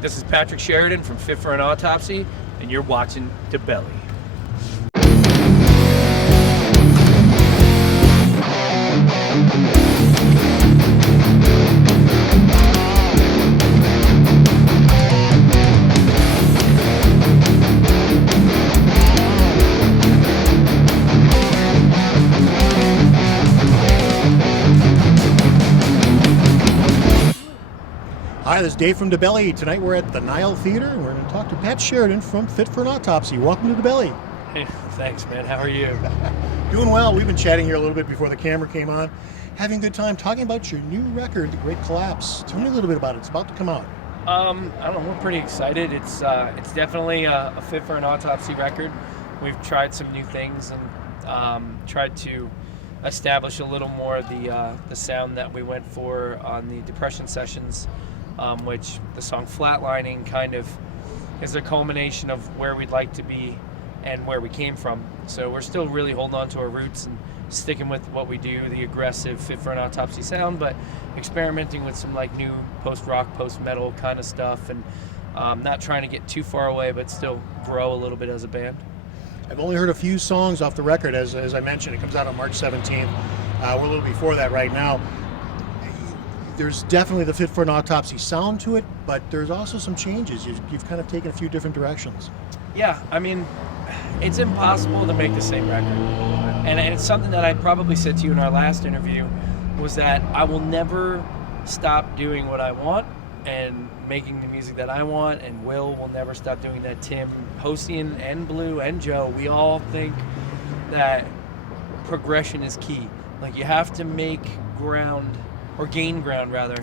This is Pat Sheridan from For An Autopsy, and you're watching DaBelly. Hi, this is Dave from DaBelly. Tonight we're at the Nile Theater and we're going to talk to Pat Sheridan from For An Autopsy. Welcome to DaBelly. Hey, thanks, man. How are you? Doing well. We've been chatting here a little bit before the camera came on, having a good time talking about your new record, The Great Collapse. Tell me a little bit about it. It's about to come out. I don't know. We're pretty excited. It's definitely a For An Autopsy record. We've tried some new things and tried to establish a little more of the sound that we went for on the Depression sessions. Which the song Flatlining kind of is a culmination of where we'd like to be and where we came from. So we're still really holding on to our roots and sticking with what we do, the aggressive For An Autopsy sound, but experimenting with some like new post-rock, post-metal kind of stuff, and not trying to get too far away, but still grow a little bit as a band. I've only heard a few songs off the record. As I mentioned, it comes out on March 17th. We're a little before that right now. There's definitely the For An Autopsy sound to it, but there's also some changes. You've kind of taken a few different directions. Yeah, I mean, it's impossible to make the same record. And it's something that I probably said to you in our last interview, was that I will never stop doing what I want and making the music that I want, and will never stop doing that. Tim, Hosian, and Blue, and Joe, we all think that progression is key. Like, you have to make ground, or gain ground rather,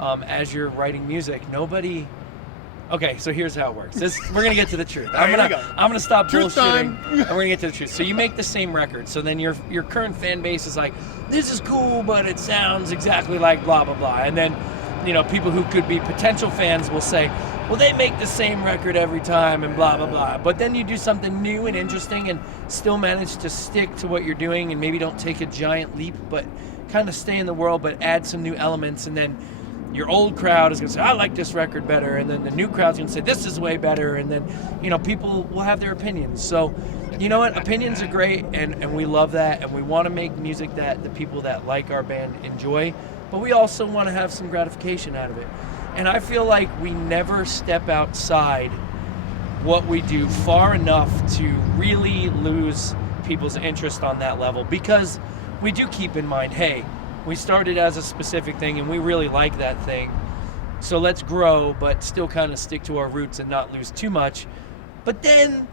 as you're writing music. Okay, so here's how it works. We're gonna get to the truth. I'm gonna stop bullshitting, and we're gonna get to the truth. So you make the same record, so then your current fan base is like, this is cool, but it sounds exactly like blah blah blah. And then, people who could be potential fans will say, well, they make the same record every time and blah blah blah. But then you do something new and interesting and still manage to stick to what you're doing, and maybe don't take a giant leap, but kind of stay in the world, but add some new elements. And then your old crowd is going to say, I like this record better. And then the new crowd's going to say, this is way better. And then, people will have their opinions. So, you know what? Opinions are great, and we love that. And we want to make music that the people that like our band enjoy. But we also want to have some gratification out of it. And I feel like we never step outside what we do far enough to really lose people's interest on that level, because we do keep in mind, hey, we started as a specific thing and we really like that thing, so let's grow but still kind of stick to our roots and not lose too much. But then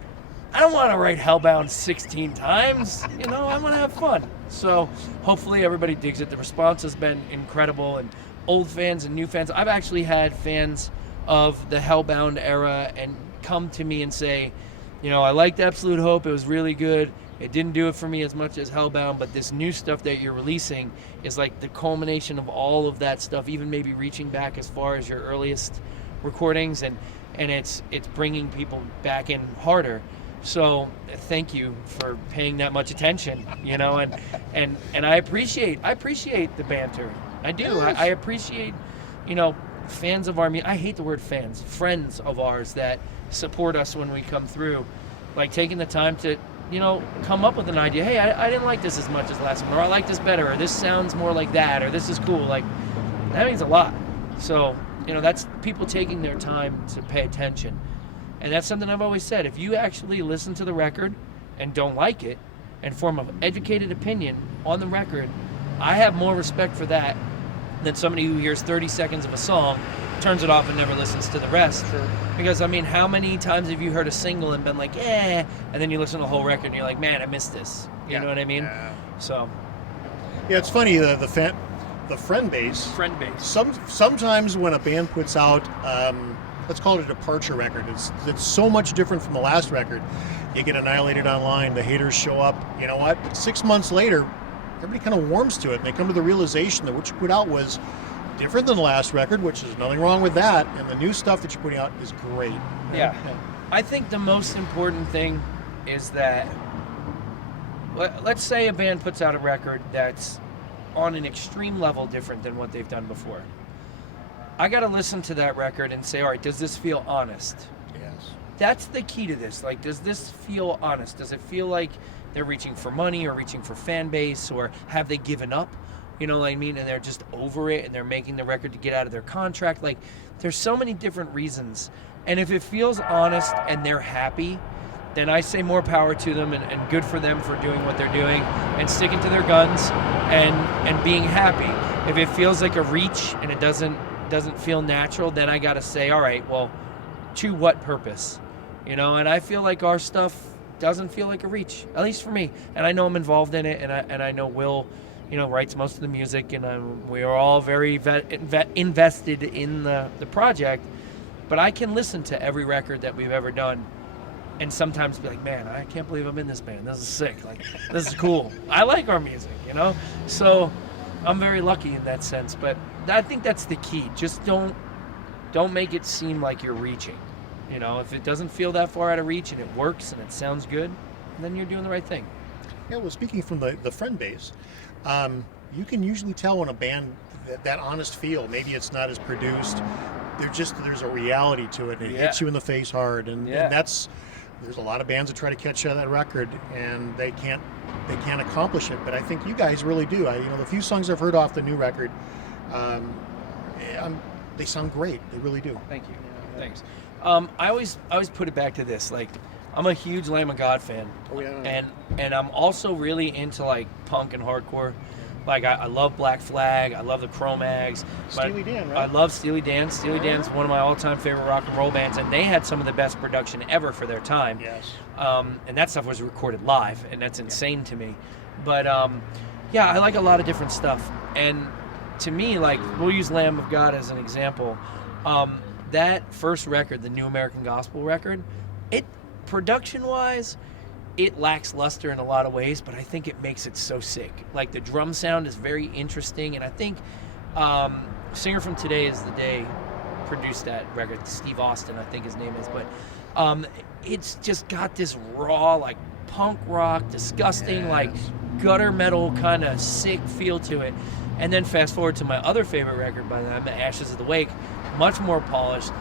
I don't want to write Hellbound 16 times, I want to have fun. So hopefully everybody digs it. The response has been incredible, and old fans and new fans. I've actually had fans of the Hellbound era and come to me and say, I liked Absolute Hope, it was really good. It didn't do it for me as much as Hellbound, but this new stuff that you're releasing is like the culmination of all of that stuff, even maybe reaching back as far as your earliest recordings, and it's bringing people back in harder. So thank you for paying that much attention, and I appreciate the banter. I do. Yes. I appreciate, fans of our music. I hate the word fans. Friends of ours that support us when we come through, like taking the time to come up with an idea. Hey, I didn't like this as much as last one, or I like this better, or this sounds more like that, or this is cool. Like, that means a lot. So, that's people taking their time to pay attention. And that's something I've always said. If you actually listen to the record and don't like it and form an educated opinion on the record, I have more respect for that than somebody who hears 30 seconds of a song, turns it off, and never listens to the rest. Sure. Because, how many times have you heard a single and been like, and then you listen to the whole record and you're like, man, I missed this. You know what I mean? Yeah. So. Yeah, it's funny, the friend base. Friend base. Sometimes when a band puts out, let's call it a departure record, it's so much different from the last record. You get annihilated online, the haters show up. You know what? 6 months later, everybody kind of warms to it, and they come to the realization that what you put out was different than the last record, which is nothing wrong with that, and the new stuff that you're putting out is great. Yeah. I think the most important thing is that, let's say a band puts out a record that's on an extreme level different than what they've done before. I got to listen to that record and say, all right, does this feel honest? Yes. That's the key to this. Like, does this feel honest? Does it feel like they're reaching for money or reaching for fan base, or have they given up? You know what I mean? And they're just over it and they're making the record to get out of their contract. Like, there's so many different reasons. And if it feels honest and they're happy, then I say more power to them, and good for them for doing what they're doing and sticking to their guns and being happy. If it feels like a reach and it doesn't feel natural, then I got to say, all right, well, to what purpose? You know, and I feel like our stuff doesn't feel like a reach, at least for me. And I know I'm involved in it, and I know Will, you know, writes most of the music, and we are all very invested in the project. But I can listen to every record that we've ever done and sometimes be like, man, I can't believe I'm in this band. This is sick. Like, this is cool. I like our music, you know? So I'm very lucky in that sense. But I think that's the key. Just don't make it seem like you're reaching. You know, if it doesn't feel that far out of reach and it works and it sounds good, then you're doing the right thing. Yeah, well, speaking from the friend base, you can usually tell when a band, that honest feel, maybe it's not as produced, there's a reality to it. It hits you in the face hard, and there's a lot of bands that try to catch that record and they can't accomplish it. But I think you guys really do. The few songs I've heard off the new record, they sound great. They really do. Thank you. Thanks. I always put it back to this. Like, I'm a huge Lamb of God fan. Oh, yeah. And I'm also really into like punk and hardcore. Like, I love Black Flag. I love the Cro-Mags. Steely Dan, right? I love Steely Dan. Steely Dan's one of my all-time favorite rock and roll bands, and they had some of the best production ever for their time. Yes. And that stuff was recorded live, and that's insane to me. But yeah, I like a lot of different stuff. And to me, like, we'll use Lamb of God as an example. That first record, the New American Gospel record, production-wise, it lacks luster in a lot of ways, but I think it makes it so sick. Like, the drum sound is very interesting, and I think singer from Today Is the Day produced that record, Steve Austin, I think his name is, but it's just got this raw, like, punk rock, disgusting, like, gutter metal kind of sick feel to it. And then fast forward to my other favorite record by them, Ashes of the Wake, much more polished,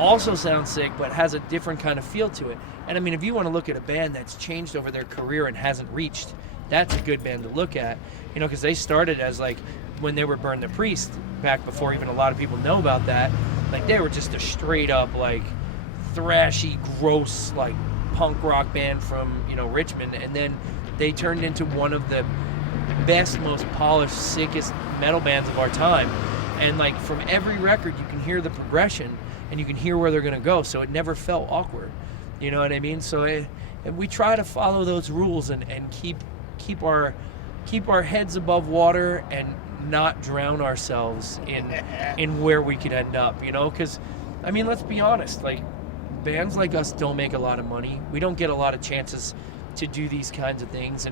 also sounds sick, but has a different kind of feel to it. And I mean, if you want to look at a band that's changed over their career and hasn't reached, that's a good band to look at, you know, because they started as, like, when they were Burn the Priest, back before even a lot of people know about that, like, they were just a straight up, like, thrashy, gross, like, punk rock band from, you know, Richmond, and then they turned into one of the best, most polished, sickest metal bands of our time. And, like, from every record you can hear the progression and you can hear where they're going to go, so it never felt awkward. You know what I mean? So and we try to follow those rules and keep our heads above water and not drown ourselves in where we could end up, you know? Because, I mean, let's be honest, like, bands like us don't make a lot of money. We don't get a lot of chances to do these kinds of things,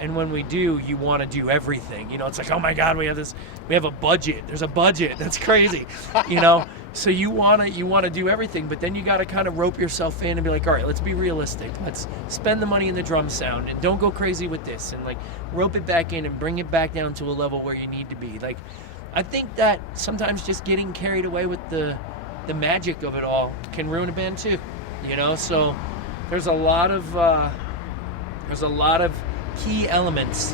and when we do, you want to do everything. You know, it's like, oh my God, we have a budget. There's a budget. That's crazy. You know, so you want to do everything, but then you got to kind of rope yourself in and be like, all right, let's be realistic. Let's spend the money in the drum sound and don't go crazy with this, and, like, rope it back in and bring it back down to a level where you need to be. Like, I think that sometimes just getting carried away with the magic of it all can ruin a band too. You know, so there's a lot of key elements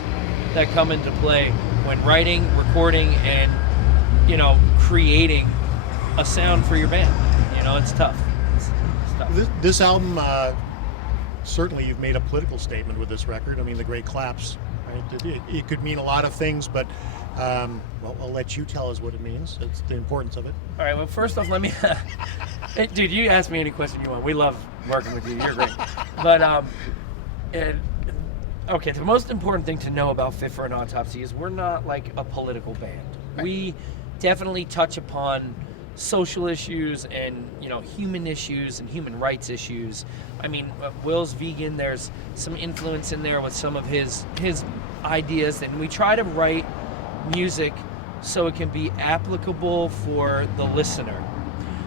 that come into play when writing, recording, and, you know, creating a sound for your band. You know, it's tough. It's tough. This album, certainly you've made a political statement with this record. I mean, the Great Collapse, right? It could mean a lot of things, but well, I'll let you tell us what it means. It's the importance of it. All right, well, first off, let me... Hey, dude, you ask me any question you want. We love working with you. You're great. But, okay, the most important thing to know about Fit for an Autopsy is we're not like a political band. Right. We definitely touch upon social issues and, you know, human issues and human rights issues. I mean, Will's vegan. There's some influence in there with some of his ideas, and we try to write music so it can be applicable for the listener.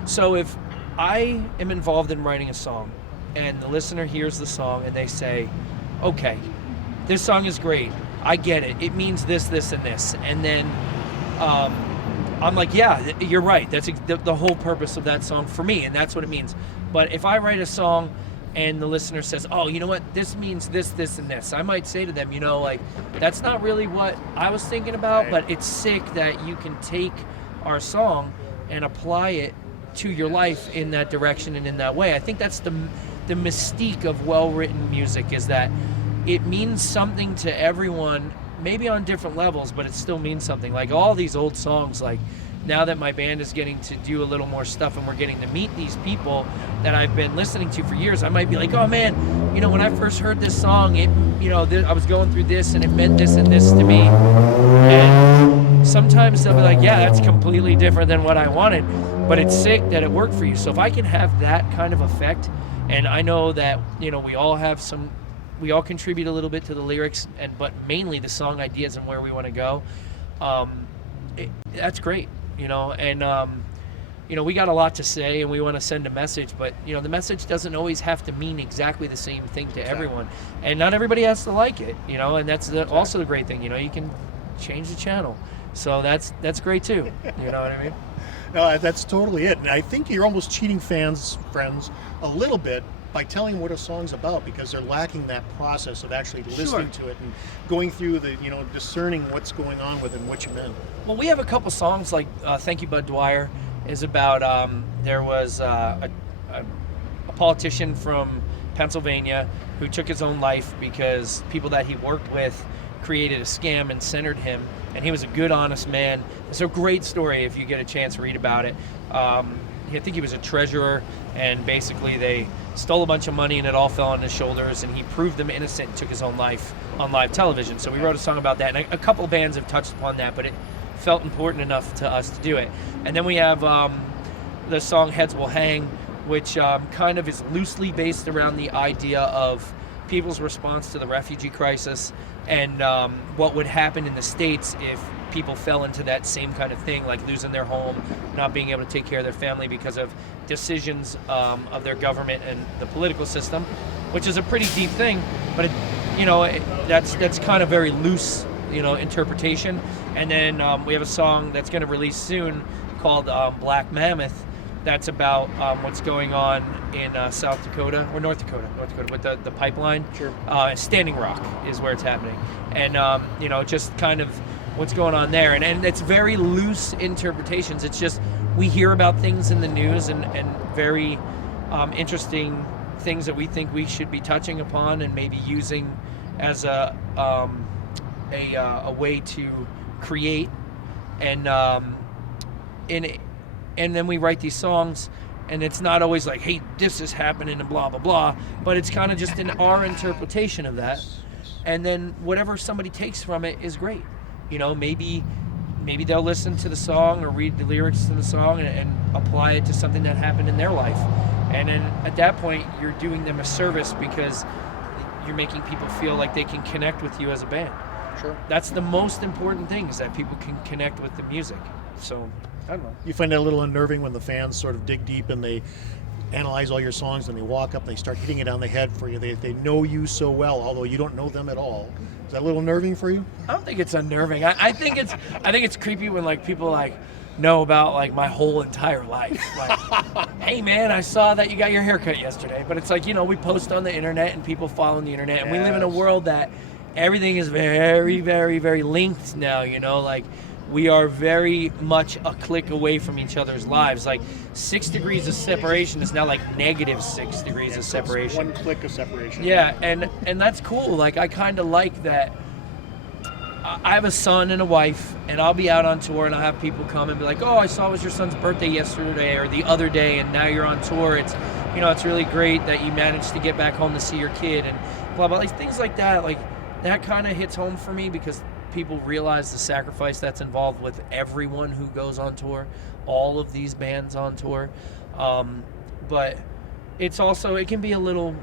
So if I am involved in writing a song and the listener hears the song and they say, okay, this song is great, I get it, it means this, this, and this, and then I'm like, yeah, you're right. That's the whole purpose of that song for me, and that's what it means. But if I write a song and the listener says, oh, you know what, this means this, this, and this, I might say to them, you know, like, that's not really what I was thinking about, but it's sick that you can take our song and apply it to your life in that direction and in that way. I think that's the mystique of well-written music, is that it means something to everyone, maybe on different levels, but it still means something. Like all these old songs, like now that my band is getting to do a little more stuff and we're getting to meet these people that I've been listening to for years, I might be like, oh man, you know, when I first heard this song, it, you know, I was going through this and it meant this and this to me. And sometimes they'll be like, yeah, that's completely different than what I wanted, but it's sick that it worked for you. So if I can have that kind of effect, and I know that, you know, we all contribute a little bit to the lyrics, but mainly the song ideas and where we want to go. That's great, you know. And you know, we got a lot to say and we want to send a message, but you know, the message doesn't always have to mean exactly the same thing to everyone, and not everybody has to like it, you know. And that's also the great thing, you know. You can change the channel, so that's great too. You know what I mean? No, that's totally it. And I think you're almost cheating friends a little bit by telling what a song's about, because they're lacking that process of actually listening to it and going through the, you know, discerning what's going on with it and what you meant. Well, we have a couple songs like Thank You Bud Dwyer is about, there was a politician from Pennsylvania who took his own life because people that he worked with created a scam and centered him, and he was a good, honest man. It's a great story if you get a chance to read about it. I think he was a treasurer, and basically they stole a bunch of money and it all fell on his shoulders, and he proved them innocent and took his own life on live television. So we wrote a song about that, and a couple bands have touched upon that, but it felt important enough to us to do it. And then we have the song Heads Will Hang, which kind of is loosely based around the idea of people's response to the refugee crisis, and what would happen in the States if people fell into that same kind of thing, like losing their home, not being able to take care of their family because of decisions of their government and the political system, which is a pretty deep thing, but that's kind of very loose, you know, interpretation. And then we have a song that's going to release soon called Black Mammoth, that's about what's going on in South Dakota, or North Dakota with the pipeline. Sure. Standing Rock is where it's happening. And, you know, just kind of what's going on there. And it's very loose interpretations. It's just, we hear about things in the news and very interesting things that we think we should be touching upon and maybe using as a way to create. And then we write these songs, and it's not always like, hey, this is happening and blah, blah, blah, but it's kind of just in our interpretation of that. And then whatever somebody takes from it is great. You know, maybe they'll listen to the song or read the lyrics to the song and apply it to something that happened in their life. And then at that point, you're doing them a service because you're making people feel like they can connect with you as a band. Sure. That's the most important thing, is that people can connect with the music. So, I don't know. You find that a little unnerving when the fans sort of dig deep and they analyze all your songs and they walk up and they start hitting it on the head for you. They know you so well, although you don't know them at all. Is that a little unnerving for you? I don't think it's unnerving. I think it's creepy when like people like know about like my whole entire life. Like, hey man, I saw that you got your haircut yesterday. But it's like, you know, we post on the internet and people follow the internet, and we live in a world that everything is very, very, very linked now, you know, like we are very much a click away from each other's lives. Like 6 degrees of separation is now like -6 degrees of separation. One click of separation. Yeah, and that's cool. Like I kind of like that. I have a son and a wife, and I'll be out on tour and I'll have people come and be like, oh, I saw it was your son's birthday yesterday or the other day, and now you're on tour. It's, you know, it's really great that you managed to get back home to see your kid and blah, blah, like things like that. Like that kind of hits home for me because people realize the sacrifice that's involved with everyone who goes on tour, all of these bands on tour. But it's also, it can be a little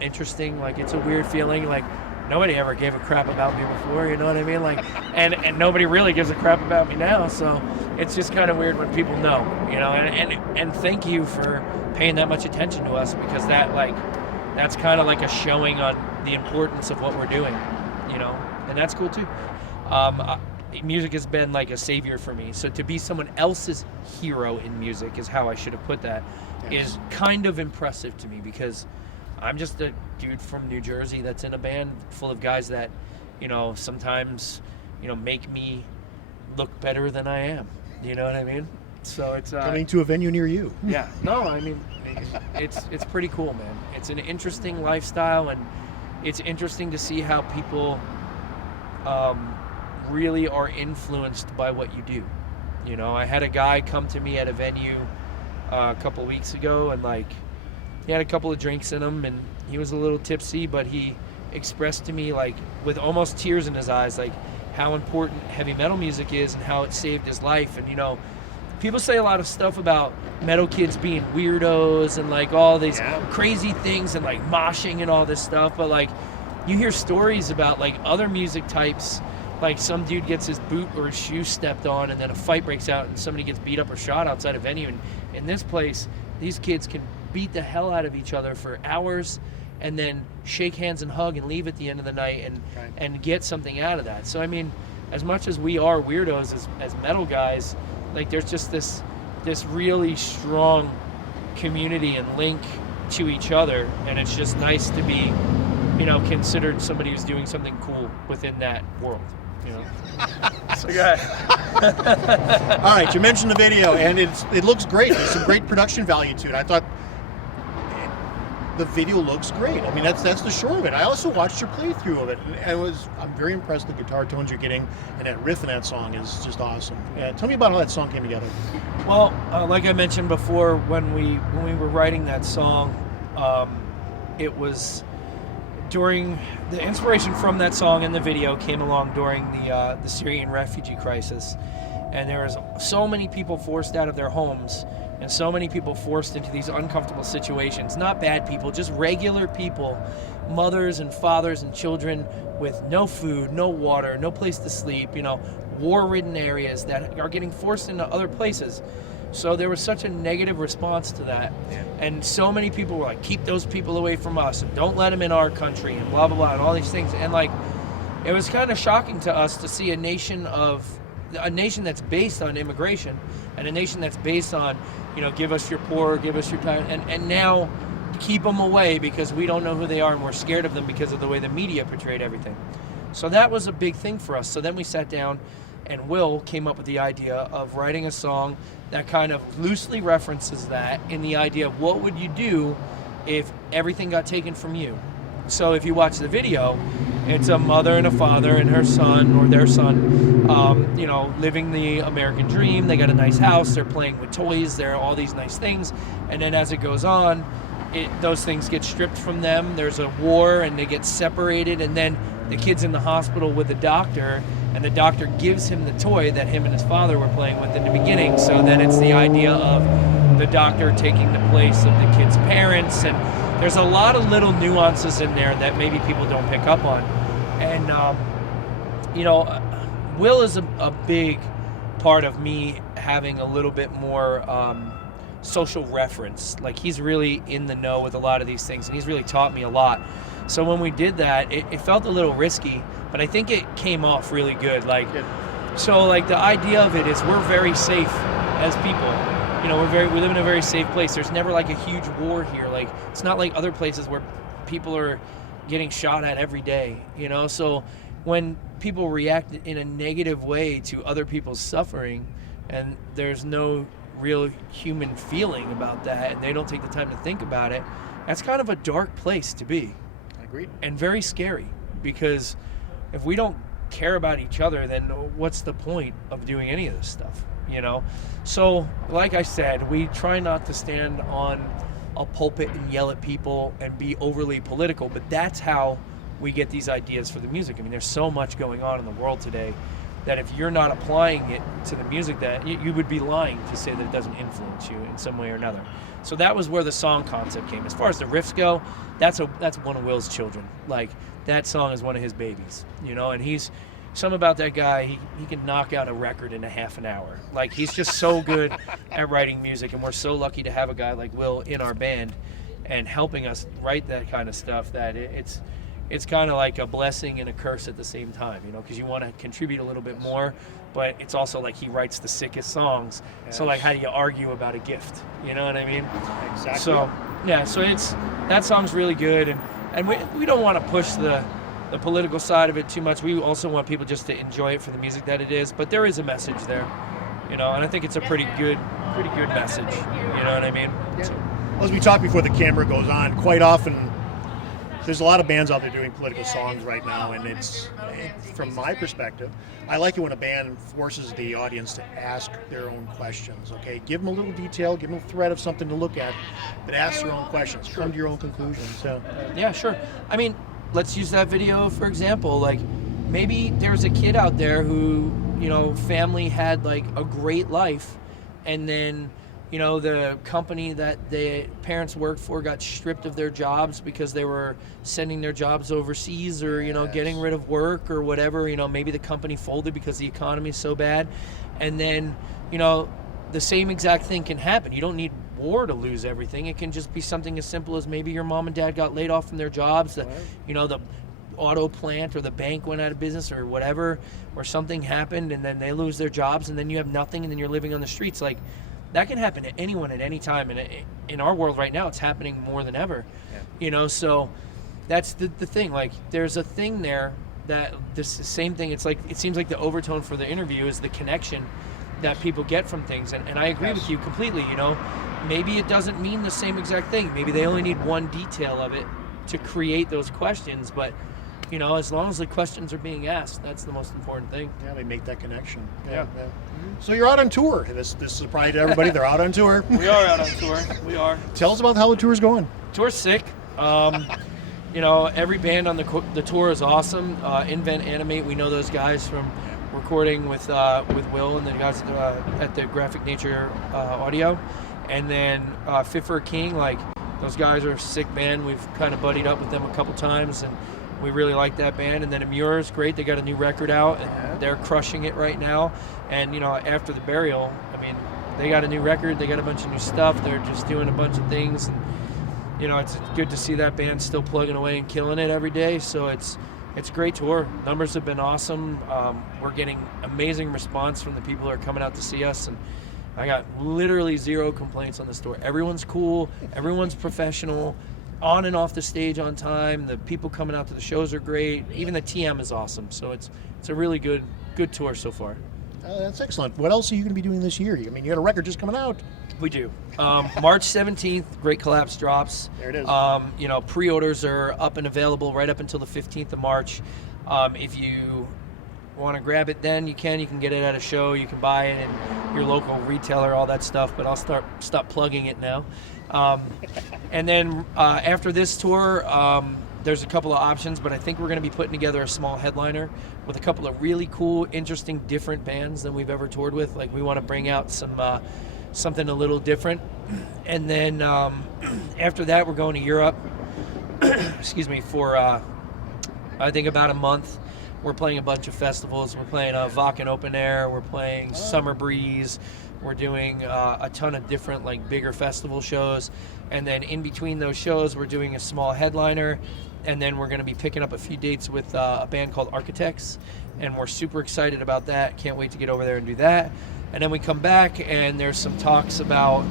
interesting. Like it's a weird feeling. Like nobody ever gave a crap about me before, you know what I mean? Like, and nobody really gives a crap about me now. So it's just kind of weird when people know, you know, and thank you for paying that much attention to us, because that's kind of like a showing on the importance of what we're doing, you know, and that's cool too. music has been like a savior for me. So to be someone else's hero in music is how I should have put that, is kind of impressive to me, because I'm just a dude from New Jersey that's in a band full of guys that, you know, sometimes, you know, make me look better than I am. You know what I mean? So it's coming to a venue near you. Yeah. No, I mean, it's pretty cool, man. It's an interesting lifestyle, and it's interesting to see how people really are influenced by what you do. You know, I had a guy come to me at a venue a couple weeks ago, and like, he had a couple of drinks in him, and he was a little tipsy, but he expressed to me, like, with almost tears in his eyes, like, how important heavy metal music is and how it saved his life. And, you know, people say a lot of stuff about metal kids being weirdos and, like, all these crazy things and, like, moshing and all this stuff, but, like, you hear stories about, like, other music types, like some dude gets his boot or his shoe stepped on, and then a fight breaks out and somebody gets beat up or shot outside a venue. And in this place, these kids can beat the hell out of each other for hours and then shake hands and hug and leave at the end of the night and get something out of that. So, I mean, as much as we are weirdos as metal guys, like, there's just this really strong community and link to each other, and it's just nice to be, you know, considered somebody who's doing something cool within that world, you know. So, all right, you mentioned the video, and it looks great. There's some great production value to it. I thought the video looks great. I mean, that's the short of it. I also watched your playthrough of it, and I'm very impressed with the guitar tones you're getting, and that riff in that song is just awesome. Tell me about how that song came together. Well, like I mentioned before, when we were writing that song, it was during the inspiration from that song and the video came along during the Syrian refugee crisis, and there was so many people forced out of their homes and so many people forced into these uncomfortable situations. Not bad people, just regular people, mothers and fathers and children with no food, no water, no place to sleep, you know, war-ridden areas that are getting forced into other places. So there was such a negative response to that. And so many people were like, keep those people away from us and don't let them in our country and blah, blah, blah, and all these things. And like, it was kind of shocking to us to see a nation that's based on immigration and a nation that's based on, you know, give us your poor, give us your time, and now keep them away because we don't know who they are and we're scared of them because of the way the media portrayed everything. So that was a big thing for us. So then we sat down, and Will came up with the idea of writing a song that kind of loosely references that, in the idea of what would you do if everything got taken from you. So if you watch the video, it's a mother and a father and her son, or their son, you know, living the American dream. They got a nice house, they're playing with toys, there are all these nice things, and then as it goes on, those things get stripped from them. There's a war and they get separated, and then the kid's in the hospital with the doctor, and the doctor gives him the toy that him and his father were playing with in the beginning. So then it's the idea of the doctor taking the place of the kid's parents, and there's a lot of little nuances in there that maybe people don't pick up on. And, you know, Will is a big part of me having a little bit more social reference. Like, he's really in the know with a lot of these things, and he's really taught me a lot. So when we did that, it felt a little risky, but I think it came off really good. Like, so like the idea of it is we're very safe as people. You know, we live in a very safe place. There's never like a huge war here. Like, it's not like other places where people are getting shot at every day, you know? So when people react in a negative way to other people's suffering, and there's no real human feeling about that, and they don't take the time to think about it, that's kind of a dark place to be. Agreed. And very scary, because if we don't care about each other, then what's the point of doing any of this stuff, you know? So, like I said, we try not to stand on a pulpit and yell at people and be overly political, but that's how we get these ideas for the music. I mean, there's so much going on in the world today that if you're not applying it to the music, that you would be lying to say that it doesn't influence you in some way or another. So that was where the song concept came. As far as the riffs go, that's one of Will's children. Like, that song is one of his babies, you know, and he's something about that guy, he can knock out a record in a half an hour. Like, he's just so good at writing music, and we're so lucky to have a guy like Will in our band and helping us write that kind of stuff, that it's kind of like a blessing and a curse at the same time, you know, because you want to contribute a little bit more, but it's also like he writes the sickest songs. Yes. So like, how do you argue about a gift? You know what I mean? Exactly. So yeah, so that song's really good, and we don't want to push the political side of it too much. We also want people just to enjoy it for the music that it is, but there is a message there, you know, and I think it's a pretty good message. You know what I mean? Yeah. So, As we talked before the camera goes on, quite often there's a lot of bands out there doing political songs right now, and from my perspective, I like it when a band forces the audience to ask their own questions. Okay, give them a little detail, give them a thread of something to look at, but ask your own questions, come to your own conclusions. So. yeah, sure. I mean, let's use that video for example. Like, maybe there's a kid out there who, you know, family had like a great life, and then, you know, the company that the parents worked for got stripped of their jobs because they were sending their jobs overseas, or, you know, getting rid of work or whatever. You know, maybe the company folded because the economy is so bad. And then, you know, the same exact thing can happen. You don't need war to lose everything. It can just be something as simple as maybe your mom and dad got laid off from their jobs, you know, the auto plant or the bank went out of business or whatever, or something happened and then they lose their jobs, and then you have nothing, and then you're living on the streets. Like, that can happen to anyone at any time, and in our world right now it's happening more than ever. You know, so that's the thing. Like, there's a thing there that this same thing, it's like, it seems like the overtone for the interview is the connection that people get from things, and I agree with you completely. You know, maybe it doesn't mean the same exact thing, maybe they only need one detail of it to create those questions, but, you know, as long as the questions are being asked, that's the most important thing. Yeah, they make that connection. Yeah. So you're out on tour. This is a surprise to everybody. They're out on tour. We are out on tour. We are. Tell us about how the tour's going. Tour's sick. You know, every band on the tour is awesome. Invent Animate, we know those guys from recording with Will and the guys at the Graphic Nature Audio. And then Fit for a King, like, those guys are a sick band. We've kind of buddied up with them a couple times, and we really like that band. And then Amur's great. They got a new record out, and they're crushing it right now. And, you know, after the Burial, I mean, they got a new record. They got a bunch of new stuff. They're just doing a bunch of things. And, you know, it's good to see that band still plugging away and killing it every day. So it's a great tour. Numbers have been awesome. We're getting amazing response from the people who are coming out to see us. And I got literally zero complaints on this tour. Everyone's cool. Everyone's professional. On and off the stage on time. The people coming out to the shows are great. Even the TM is awesome. So it's a really good tour so far. That's excellent. What else are you going to be doing this year? I mean, you got a record just coming out. We do. March 17th, Great Collapse drops. There it is. You know, pre-orders are up and available right up until the 15th of March. If you want to grab it then, you can get it at a show. You can buy it in your local retailer, all that stuff, but I'll stop plugging it now. And then after this tour, there's a couple of options, but I think we're going to be putting together a small headliner with a couple of really cool, interesting, different bands than we've ever toured with. Like, we want to bring out something a little different. And then after that, we're going to Europe, excuse me, for I think about a month. We're playing a bunch of festivals. We're playing Wacken Open Air. We're playing Summer Breeze. We're doing a ton of different, like, bigger festival shows. And then in between those shows, we're doing a small headliner. And then we're going to be picking up a few dates with a band called Architects. And we're super excited about that. Can't wait to get over there and do that. And then we come back, and there's some talks about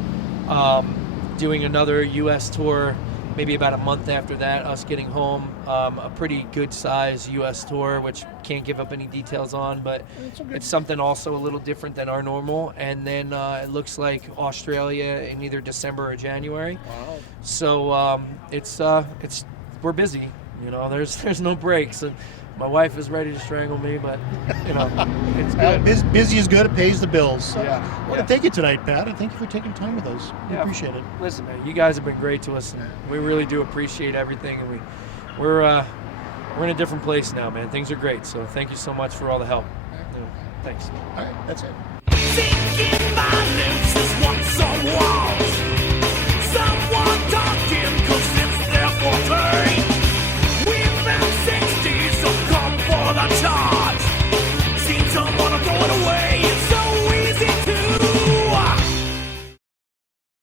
doing another U.S. tour, maybe about a month after that, us getting home. A pretty good size U.S. tour, which can't give up any details on, but it's something also a little different than our normal. And then it looks like Australia in either December or January. Wow. So we're busy. You know, there's no breaks. And my wife is ready to strangle me, but, you know, it's good. Busy is good. It pays the bills. So Yeah. I want to thank you tonight, Pat, and thank you for taking time with us. We appreciate it. Listen, man, you guys have been great to us, and we really do appreciate everything. And we're in a different place now, man. Things are great. So thank you so much for all the help. Yeah, thanks. All right, that's it. Thinking my lips is what's on walls.